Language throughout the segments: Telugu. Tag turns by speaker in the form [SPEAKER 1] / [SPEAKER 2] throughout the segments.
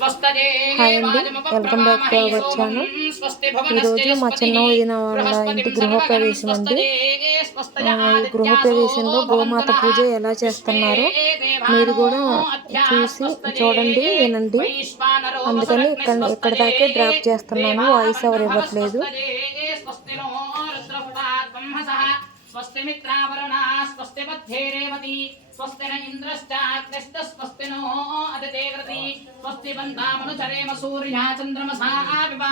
[SPEAKER 1] హాయ్ అండి. Welcome back to our channel ఈరోజు మా చిన్న వదిన వాళ్ళ ఇంటి గృహప్రవేశం అండి. ఈ గృహప్రవేశంలో గోమాత పూజ ఎలా చేస్తున్నారో? మీరు కూడా చూసి చూడండి వినండి. అందుకని ఇక్కడ ఇక్కడ దాకే డ్రాప్ చేస్తున్నాను వాయిస్ ఓవర్ ఇవ్వట్లేదు.
[SPEAKER 2] స్వస్తి మిత్రావరుణా స్వస్తి మధ్యే రేవతి స్వస్తి న ఇంద్రశ్చాగ్నిష్ట స్వస్తి స్వస్తి బంధామనుచరేమ సూర్యా చంద్రమసా వివ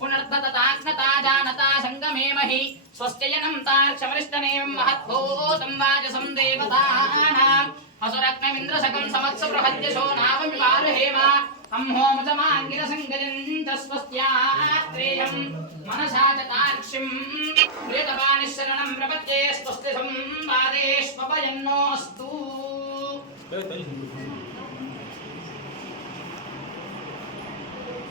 [SPEAKER 2] పునర్దతాగ్నతా జానతా సంగమే మహి స్వస్త్యయనం తార్క్షమరిష్టనేం మహద్భూతం వాజసం దేవతానాం అసురగ్నమింద్ర సకం సమత్స బృహద్యశో నామమి వారహేమ సంహోమజమాంగిర సంగజంత స్వస్త్యాత్రేయం మనసా చ తార్క్ష్యం ప్రియతపాని శరణం ప్రపత్యే స్వస్తి సంవాదేష్పయన్నోస్తు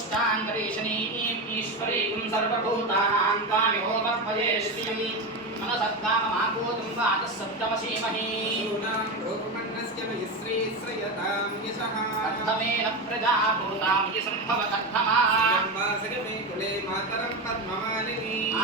[SPEAKER 2] గంధద్వారాంగురాదర్శాం నిత్యపుష్టాంగరీషణీం ఈశ్వరీం సర్వభూతానాం కామిహోమర్పయే శ్రియం మనసద్గామమాకూతం వాచः సప్తమసీమహి కర్ధమేన ప్రజా భూతాం ఇతి సంభవ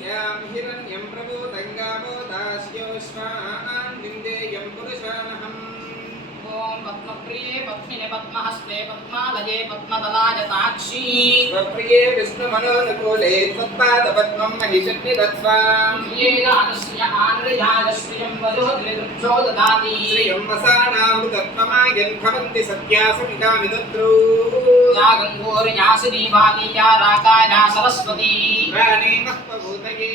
[SPEAKER 3] యస్యాం హిరణ్యం ప్రబోధంగామో దాస్యోష్మాన్ నిందేయం పురుషానహం.
[SPEAKER 2] ఓం పద్మప్రియే పద్మిని పద్మహస్తే పద్మాలయే పద్మదలాయతాక్షీ
[SPEAKER 3] స్వప్రియే విష్ణుమనోనుకూలే త్వత్పాదపద్మం మహిషట్టి దత్వాం
[SPEAKER 2] యేనాదస్య ఆనరయాదశ్రియం వధోద్రిదృక్షో దదాతి
[SPEAKER 3] శ్రియం వసానామృతత్వమాయన్ భవంతి సత్యాసమితామి దద్రూ
[SPEAKER 2] యా గంగోరి యాసిని వాగీయా రాకాయా సరస్వతీ
[SPEAKER 3] రాణీ మహ్వభూతయే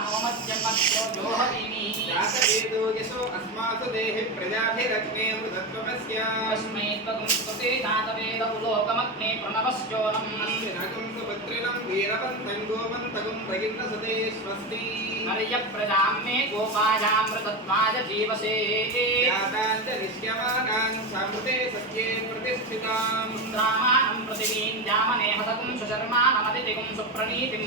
[SPEAKER 2] స్వాహులాకీరిణామన్యమానో మధ్యమధ్యో జోహరిణీ
[SPEAKER 3] జాతవేదో యశో అస్మాసు దేహి ప్రజాభిరగ్నే మృతత్వమస్య
[SPEAKER 2] తస్మై త్వగం స్వతే జాతవేద ఉలోకమగ్నే ప్రణవస్యోనం
[SPEAKER 3] అస్మినగం సుభద్రిణం వీరవంతం గోమంతకం ప్రగిన్న సుతే స్వస్తి
[SPEAKER 2] హర్య ప్రజాం మే గోపాయామృతత్వాయ జీవసే
[SPEAKER 3] జాతాంచ నిష్యమానాన్ సమృతే సత్యే ప్రతిష్ఠితాం
[SPEAKER 2] రామాణం పృథివీం జామనేహసకం సుశర్మాణమతిథికం సుప్రణీతిం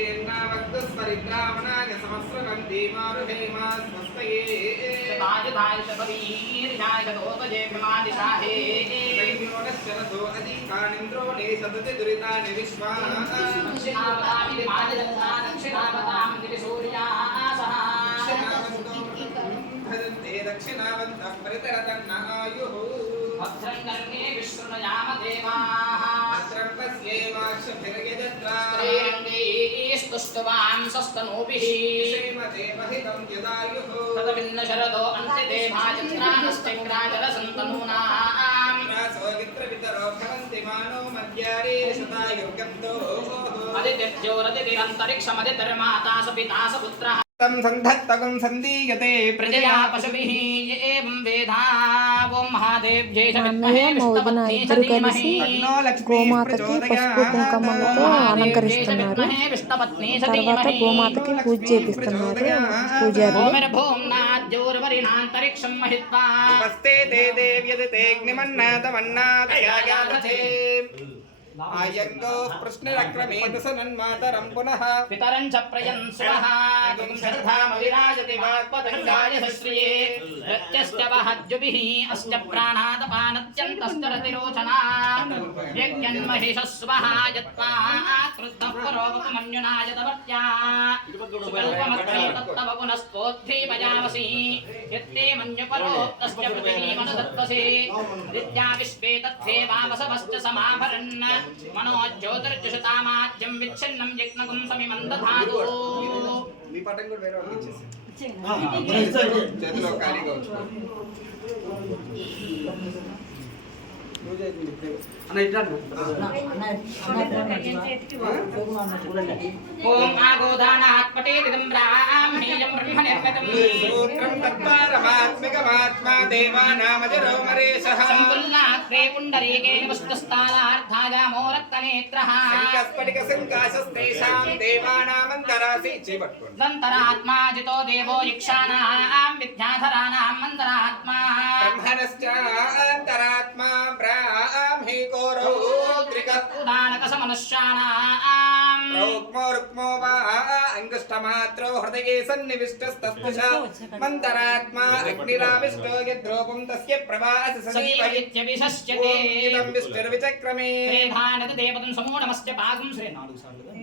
[SPEAKER 3] ఏన్నావక్తస్పరిద్రావణాయ సమస్రవంతి మారుహేమా స్వస్తయే
[SPEAKER 2] శతాయుధాయ శతవీర్యాయ శతోతజే విమాదిశాహే
[SPEAKER 3] శరదో అధికానింద్రో నే సదతి దురితాని విశ్వా
[SPEAKER 2] దక్షిణావతామి మాదిదత్తా దక్షిణావతాం గిరిసూర్యాసః
[SPEAKER 3] భజంతే దక్షిణావంతః పరితరతన్నాయుః
[SPEAKER 2] భద్రం కర్ణే దేవాः శరదో
[SPEAKER 3] తం సంధత్తకం సందీయతే
[SPEAKER 2] ప్రజయా పశుభిः ఏం వేదా ఓం మహాదేవ్యై చ
[SPEAKER 1] మా
[SPEAKER 2] విద్మహే
[SPEAKER 1] అన్నయ్య మా వదిన
[SPEAKER 2] విష్ణుపత్ని చ
[SPEAKER 1] ఇద్దరు
[SPEAKER 2] ధీమహి
[SPEAKER 1] కలిసి గోమాతకి పసుపు కుంకుమలతో అలంకరిస్తున్నారు తర్వాత గోమాతకి పూజ చేపిస్తున్నారు। పూజారులు।
[SPEAKER 2] ఓమిర్భూమ్నాద్యోర్వరిణాంతరిక్షం మహిత్వా
[SPEAKER 3] వస్తే తే దేవ్యతే ఆయర్గో ప్రశ్నరక్రమేణ సనన్మాతరం పునః
[SPEAKER 2] పితరం చ ప్రయన్ సువః గుం శ్రద్ధామ విరాజతి వాక్పతంగాయ సశ్రియే ప్రత్యశ్చ వహజ్జుభిః అస్య ప్రాణాదపానత్యంతస్తరతిరోచనా యజ్ఞన్మహిషస్వః యత్వా కృద్ధః పరోపమన్యునాయతవర్త్యా సుకల్పమత్రే తత్తవ పునస్తోద్ధీపయామసి యత్తే మన్యుపరోక్తస్య పృథివీమనుదత్తసి విద్యా విశ్వే తత్సేవామసవశ్చ సమాభరన్ మనోజ్యోతిర్జుషతామాజ్యం విచ్ఛిన్నం యజ్ఞగుం సమిమం దధాతు
[SPEAKER 3] మీ పటం కూడా వేరే వాళ్ళకి ఇచ్చేసి. చేతిలో ఖాళీగా ఉంచుకోండి
[SPEAKER 2] ఓం ఆగోదానాత్ పటేదిదం బ్రాహ్మీయం బ్రహ్మ నిర్మితం
[SPEAKER 3] సూత్రం తత్పరమాత్మికమాత్మా దేవానామజరో మరేశః
[SPEAKER 2] సంకుల్లాగ్రే పుండరీకేణ వస్తుస్థానార్థాయామో రక్తనేత్రః
[SPEAKER 3] సంకస్ఫటిక సంకాశస్తేషాం దేవానామంతరాసి చేపట్టుకోండి
[SPEAKER 2] దంతరాత్మా జితో దేవో యక్షానాం విద్యాధరాణాం మందరాత్మా
[SPEAKER 3] బ్రహ్మణశ్చ అంతరాత్మా బ్రాహ్మీ అంగుష్టమాత్రో హృదయే సన్నివిష్టస్తస్పృశ మంతరాత్మా అగ్నిరావిష్టో యద్రూపం తస్య ప్రభాసి సజీవ
[SPEAKER 2] సజీవవిద్యవిశస్యతే
[SPEAKER 3] ఇదం విష్ణుర్విచక్రమే
[SPEAKER 2] శ్రీధానత దేవతం శ్రీ నాలుగు సార్లు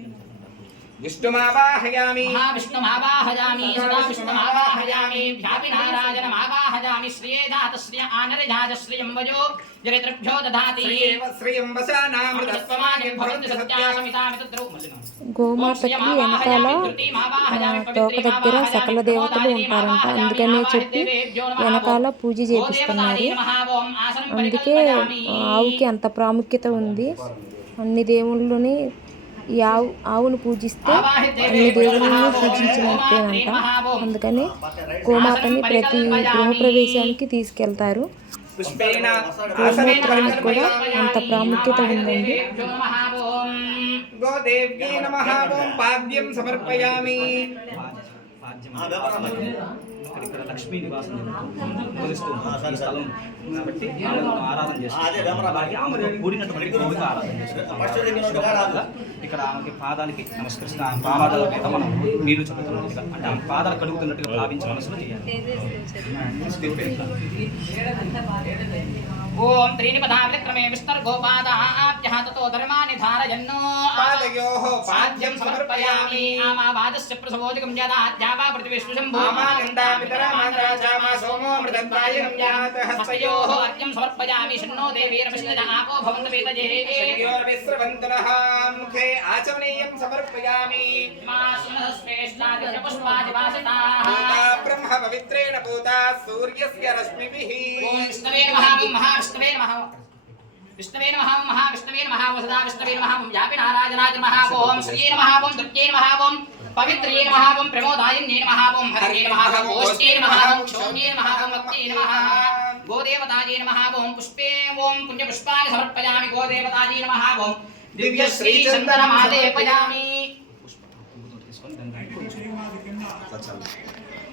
[SPEAKER 3] విష్ణుమావాహయామి.
[SPEAKER 2] మహావిష్ణుమావాహయామి సదా విష్ణుమావాహయామి. వ్యాపినారాజనమావాహయామి శ్రియేదాత శ్రియ ఆనరజాజ శ్రియం వజో జరితృభ్యో దధాతి
[SPEAKER 3] శ్రీయేవ శ్రియం వశానామృతత్వమానిర్భవంతి సత్యాసమితామితద్రౌ
[SPEAKER 1] గోమాతకి వెనకాల తోక దగ్గర సకల దేవతలు ఉంటారంట. అందుకనే చెప్పి వెనకాల పూజ చేపిస్తున్నారు. అందుకే ఆవుకి అంత ప్రాముఖ్యత ఉంది. అన్ని దేవుళ్ళని ఈ ఆవు ఆవును పూజిస్తే అన్ని దేవుళ్ళని పూజించినట్టేనంట. అందుకని గోమాతని ప్రతి గృహప్రవేశానికి తీసుకెళ్తారు. గోమూత్రానికి కూడా అంత ప్రాముఖ్యత ఉందండి.
[SPEAKER 3] గోదేవ్యై నమః ఓం పాద్యం సమర్పయామి.
[SPEAKER 4] ఇక్కడ లక్ష్మీ నివాసం స్థలం కాబట్టి ఆరాధన కూడినటువంటి కోరిక ఇక్కడ ఆమెకి పాదాలకి నమస్కరిస్తున్న ఆమె పాదాల మీద మనం నీళ్ళు చదువుతున్నట్టుగా అంటే ఆమె పాదాలు కడుగుతున్నట్టుగా భావించి మనసులో చేయాలి
[SPEAKER 3] ॐ
[SPEAKER 2] त्रीणिपदाविक्रमे विष्णुर्गोपादाभ्यः ततो धर्माणि धारयन्नो। पादयोः
[SPEAKER 3] पाद्यं समर्पयामि। आमावादस्य प्रसवोदिकं यदाद्यावा
[SPEAKER 2] पृथिविष्णुशम्भोमागन्दामितरामान्तरा सोमो मृदन्तायनम्यातहस्तयोः अर्घ्यं समर्पयामि। शन्नो देवीरविष्णुज आपो
[SPEAKER 3] भवन्तु वेदजेयोर्विस्रवन्तनः मुखे आचमनीयं
[SPEAKER 2] समर्पयामि। पुष्पादिवासिताः ब्रह्म
[SPEAKER 3] पवित्रेण पूता सूर्यस्य रश्मिभिः। ॐ विष्णवे
[SPEAKER 2] नमः విష్ణవే నమః. విష్ణవే నమః ఓం మహావిష్ణవే నమః ఓం సదా విష్ణవే నమః వ్యాపి నారాయణాయ నమః ఓం శ్రీయే నమః ఓం దుర్గే నమః ఓం పవిత్రే నమః ఓం ప్రమోదాయిన్యే నమః ఓం హరే నమః ఓం ఓష్టే నమః ఓం క్షౌణ్యే నమః ఓం భక్తే నమః గోదేవతాయే నమః ఓం పుష్పే ఓం పుణ్యపుష్పాన్ని సమర్పయామి గోదేవతాయే నమః ఓం దివ్య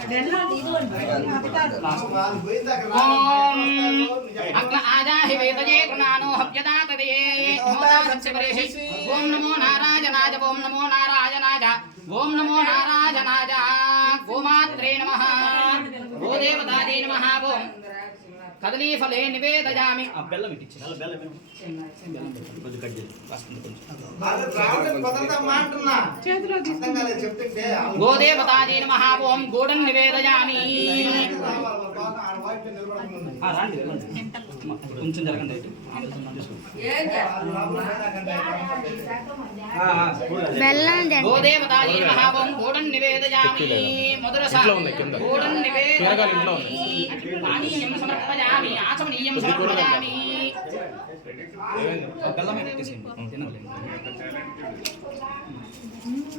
[SPEAKER 2] భర్గో దేవస్య దేవహే
[SPEAKER 3] ధియో యో
[SPEAKER 2] ఓం నమో నారాయణాయ ఓం నమో. ఓం నమో. గోమాత్రే ఓం కదలీఫలే నివేదయామి.
[SPEAKER 4] ఆ బెల్లం ఇటు ఇచ్చేసి. బెల్లం కొంచెం కట్ చేసి వస్తుంది కొంచెం.
[SPEAKER 2] గోదేవతాజీ నమః ఓం గోడన్ నివేదయామి.
[SPEAKER 4] ఆ, రాండి వెళ్ళండి. కొంచెం జరగండి
[SPEAKER 2] నివేదయామి నివేదయామి. పానీయం సమర్పయామి ఆచమనీయం సమర్పయామి
[SPEAKER 4] ఆ బెల్లం ఇటు ఇచ్చేసేయండి. తినాలి.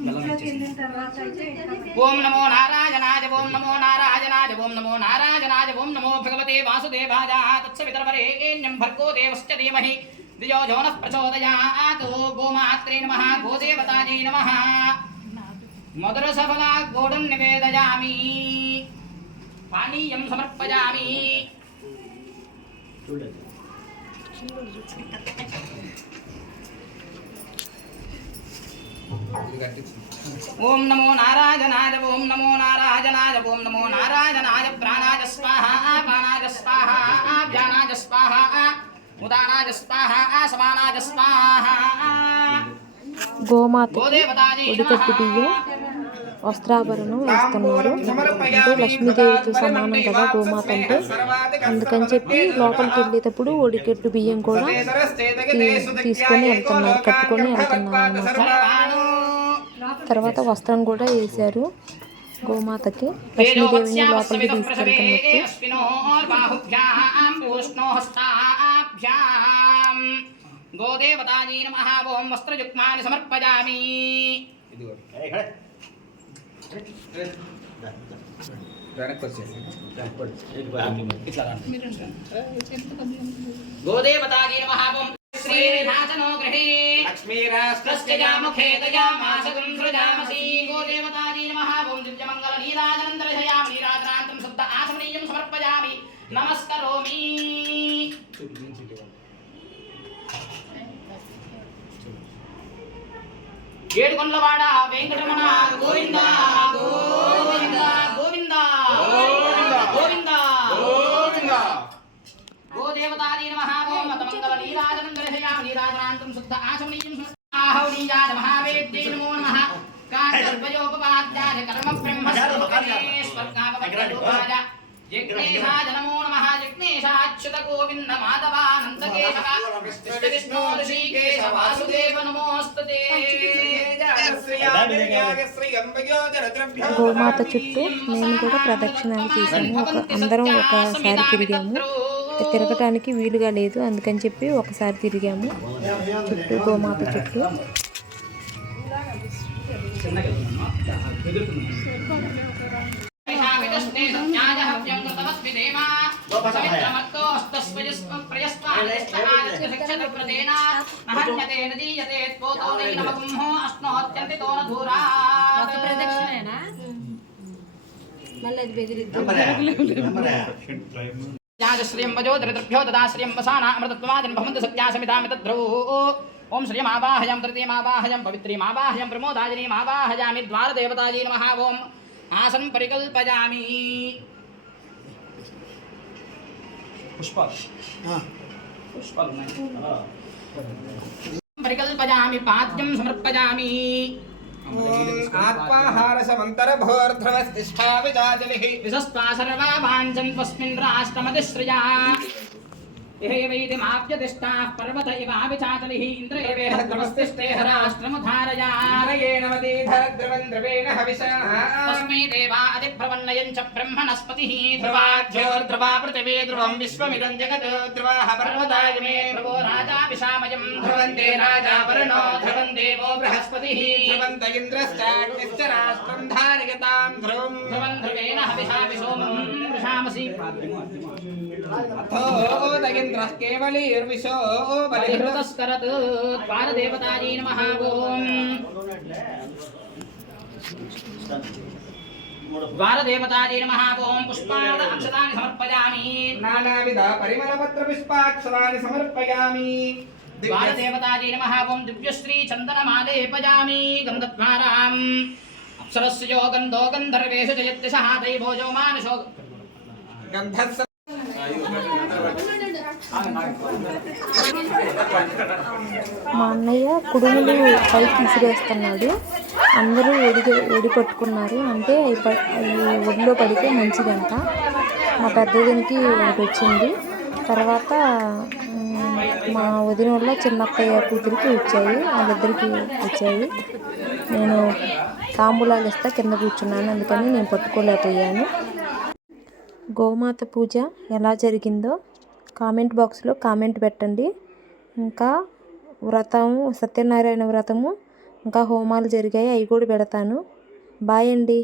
[SPEAKER 4] బెల్లం ఇచ్చేసేయండి.
[SPEAKER 2] ఓం నమో నారాయణాయ ఓం నమో నారాయణాయ ఓం నమో నారాయణాయ ఓం నమో భగవతే వాసుదేవాయ తత్సవితర్వరేణ్యం భర్గో దేవశ్చ ధీమహి దియో జో నః ప్రచోదయాత్ గోమాత్రే నమః గోదేవతాజై నమః మధుర సఫల గోడం నివేదయామి పానీయం సమర్పయామి ఓం నమో నారాయణాయ ఓం నమో నారాయణాయ ఓం నమో నారాయణాయ ప్రాణాయ స్వాహ ప్రాణాయ స్వాహ వ్యానాయ స్వాహ ఉదానాయ స్వాహ సమానాయ స్వాహ
[SPEAKER 1] గోమాతకి
[SPEAKER 2] గోదేవతాజీ
[SPEAKER 1] ఒడికట్టు బియ్యం వస్త్రాభరణం వేస్తున్నారు. అంటే లక్ష్మీదేవితో సమానం కదా గోమాత అంటే. అందుకని చెప్పి లోపలికి వెళ్ళేటప్పుడు ఒడికట్టు బియ్యం కూడా తీసుకొని వెళ్తున్నారు కట్టుకొని వెళ్తున్నారు అన్నమాట
[SPEAKER 2] సర్వాణు
[SPEAKER 1] తర్వాత వస్త్రం కూడా వేశారు గోమాతకి. లక్ష్మీదేవిని లోపలికి తీసుకెళ్తున్నట్టు.
[SPEAKER 2] గోదేవతాజీ నమః. ఓం వస్త్రయుగ్మాని సమర్పయామి
[SPEAKER 3] వెనక్కి వచ్చేసి
[SPEAKER 4] ఇట్లా రండి.
[SPEAKER 2] గోదేవతాజీ నమః ఓం శ్రీనిధాసనో గృహే
[SPEAKER 3] లక్ష్మీరాష్ట్రస్య
[SPEAKER 2] ముఖే దయామాసకం సృజామసి గోదేవతాజీ నమః ఓం దివ్యమంగళ నీరాజనందరశయామి నీరాజనాంతం శుద్ధ ఆసమనీయం సమర్పయామి నమస్కరోమి ఏడుకొండలవాడ వెంకటరమణ గోవింద గోవింద గోవింద గోవింద గోవింద. గోదేవతారీ నమః ఓం మతమంగళ నీరాజనం దర్శయామి నీరాజనాంతం శుద్ధ ఆశమనీయం ఆహౌనీయాయ మహావేద్యై నమో నమః. కాంతర్వయోపపాద్యాయ కర్మ బ్రహ్మస్వర్గాపవజ్రూపాయ యజ్ఞేశాయ నమో నమః. యజ్ఞేశాచ్యుత గోవింద మాధవానంద కేశవ విష్ణు విష్ణు ఋషికేశ వాసుదేవ నమోస్తుతే
[SPEAKER 1] గోమాత చుట్టూ మేము కూడా ప్రదక్షిణాలు చేసాము ఒక అందరం ఒకసారి తిరిగాము. తిరగటానికి వీలుగా లేదు. అందుకని చెప్పి ఒకసారి తిరిగాము. చుట్టూ గోమాత చుట్టూ.
[SPEAKER 2] వజో దరిద్రభ్యో తదాశ్రియం వసానా అమృతత్వాదిన్ భవంతు సత్యాసమితామితద్రౌ ఓం శ్రియమావాహయం తృతీయమావాహయం పవిత్రీమావాహయం ప్రమోదాజినీమావాహయామి ద్వారదేవతాజీ నమః ఓం आसन परिकल्पयामि। पुष्पा। हाँ। पुष्पा परिकल्पयामि पाद्यं समर्पयामि। आत्माहारसमन्तरभोर्ध्रवस्तिष्ठा विजाजलिः विशस्त्वा
[SPEAKER 3] सर्वा वाञ्छन् त्वस्मिन् राष्ट्रमतिश्रिया
[SPEAKER 2] ఏవైతి మాప్యతిష్టా పర్వత ఇవాచాతలి ఇంద్ర ఏవేహ ద్రవస్తిష్టే హరాష్ట్రముధారయా ధరద్రవం ద్రవేణ
[SPEAKER 3] హవిషా.
[SPEAKER 2] తస్మై దేవా అతిప్రవన్నయం చ బ్రహ్మణస్పతి
[SPEAKER 3] ధ్రువాధ్యోర్ధ్రువా పృథివీ ధ్రువం
[SPEAKER 2] విశ్వమిదం జగత్ ధ్రువాహ
[SPEAKER 3] పర్వతాయ మే ప్రభో రాజా విషామయం
[SPEAKER 2] ధ్రువందే రాజా వరుణో ధ్రువం. దేవో
[SPEAKER 3] अथो द इन्द्रः केवलीर्विशो बलिहृतः
[SPEAKER 2] बलिहृतस्करत् द्वारदेवतायै नमः ओम् द्वारदेवतायै नमः ओम् पुष्पाणि अक्षतानि समर्पयामि।
[SPEAKER 3] नानाविध परिमलपत्रपुष्पाक्षराणि समर्पयामि।
[SPEAKER 2] द्वारदेवतायै नमः ओम् दिव्यश्री चन्दनमालेपयामि गन्धद्वाराम्। अप्सरस्य यो गन्धो गन्धर्वेषु जयत्यशः दैवोजो मानुषो
[SPEAKER 3] गन्धस्य
[SPEAKER 1] మా అన్నయ్య కుడుములు పైకి విసిరేస్తున్నాడు అందరూ ఒడి ఒడి పట్టుకున్నారు. అంటే ఒడిలో పడితే మంచిదంట. మా పెద్దదినికి ఒకటి వచ్చింది తర్వాత మా వదిన వల్ల చిన్నక్కయ్య కూతురికి వచ్చాయి. వాళ్ళిద్దరికి వచ్చాయి. నేను తాంబూలాలు ఇస్తా కింద కూర్చున్నాను. అందుకని నేను పట్టుకోలేకపోయాను. గోమాత పూజ ఎలా జరిగిందో కామెంట్ బాక్స్లో కామెంట్ పెట్టండి. ఇంకా వ్రతము సత్యనారాయణ వ్రతము ఇంకా హోమాలు జరిగాయి అవి కూడా పెడతాను. బాయ్ అండి.